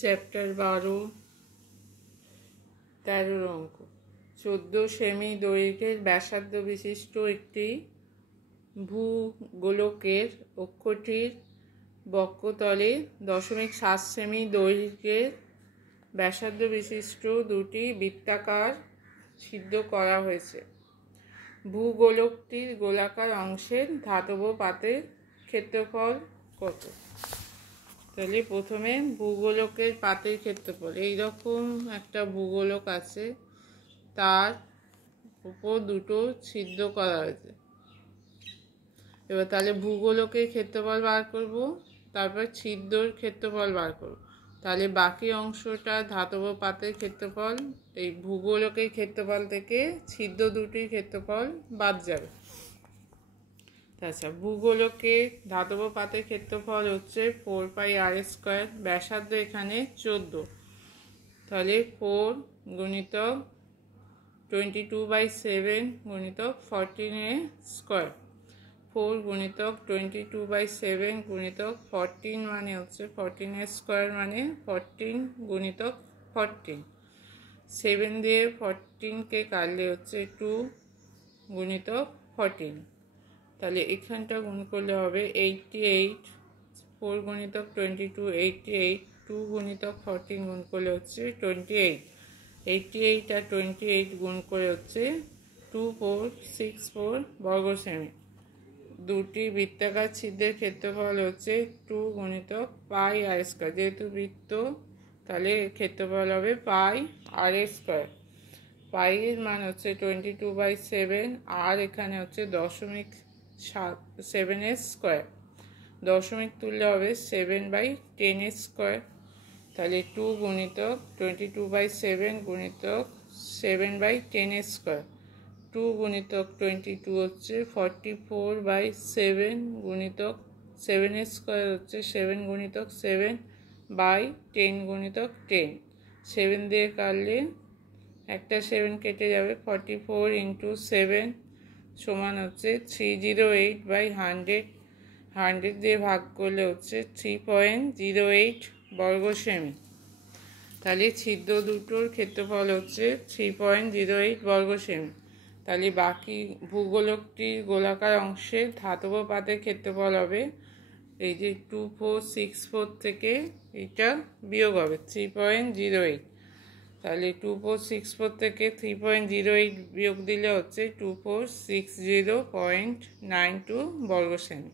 Chapter 12 13 অঙ্ক 14 semi দৈর্ঘ্যের ব্যাসার্ধ বিশিষ্ট একটি ভূগোলকের অক্ষটির বক্ষতলে 0.7 সেমি দৈর্ঘ্যের ব্যাসার্ধ বিশিষ্ট দুটি বৃত্তাকার ছিদ্র করা হয়েছে। ভূগোলকটির গোলাকার অংশের ধাতব পাতের ক্ষেত্রফল কত? তাহলে প্রথমে ভূগোলকের পাতের ক্ষেত্রফল, এইরকম একটা ভূগোলক আছে, তার উপর দুটো ছিদ্র করা হয়েছে। এবার তাহলে ভূগোলকের ক্ষেত্রফল বার করব, তারপর ছিদ্রর ক্ষেত্রফল বার করব। তাহলে বাকি অংশটা ধাতব পাতের ক্ষেত্রফল, এই ভূগোলকের ক্ষেত্রফল থেকে ছিদ্র দুটির ক্ষেত্রফল বাদ যাবে। আচ্ছা, ভূগোলকের ধাতব পাতের ক্ষেত্রফল হচ্ছে 4πr², ব্যাসার্ধ এখানে 14, তাহলে 4 গুণিতক 22/7 গুণিতক 14² 4 গুণিতক 22/7 গুণিতক 14 মানে হচ্ছে 14² মানে 14 গুণিতক 14, 7 দিয়ে 14কে কাটলে হচ্ছে 2 গুণিতক 14। তাহলে এখানটা গুণ করলে হবে 88, 4 গুণিতক 22 88, 2 গুণিতক 14 গুণ করলে হচ্ছে 28, 88 আর 28 গুণ করে হচ্ছে 2464 বর্গ সেমি। দুটি বৃত্তাকার ছিদ্রের ক্ষেত্রফল হচ্ছে 2 গুণিতক πr², যেহেতু বৃত্ত তাহলে ক্ষেত্রফল হবে πr²। পাই এর মান হচ্ছে 22/7, আর এখানে হচ্ছে 0.7 দশমিক তুললে হবে 7/10²। তাহলে 2 গুণিতক 22/7 গুণিতক 7/10², 2 গুণিতক 22 হচ্ছে 44/7 গুণিতক 7² হচ্ছে 7 গুণিতক 7/10 গুণিতক 10, 7 দিয়ে কাটলে একটা 7 কেটে যাবে, 44 × 7 সমান হচ্ছে 308/100, 100 দিয়ে ভাগ করলে হচ্ছে 3.08 বর্গ সেমি। তাহলে ছিদ্র দুটোর ক্ষেত্রফল হচ্ছে 3.08 বর্গ সেমি। তাহলে বাকি ভূগোলকটির গোলাকার অংশের ধাতব পাতের ক্ষেত্রফল হবে, এই যে 2464 থেকে এটা বিয়োগ হবে 3.08, তাহলে 2464 থেকে 3.08 বিয়োগ দিলে হচ্ছে 2460.92 বর্গ সেমি।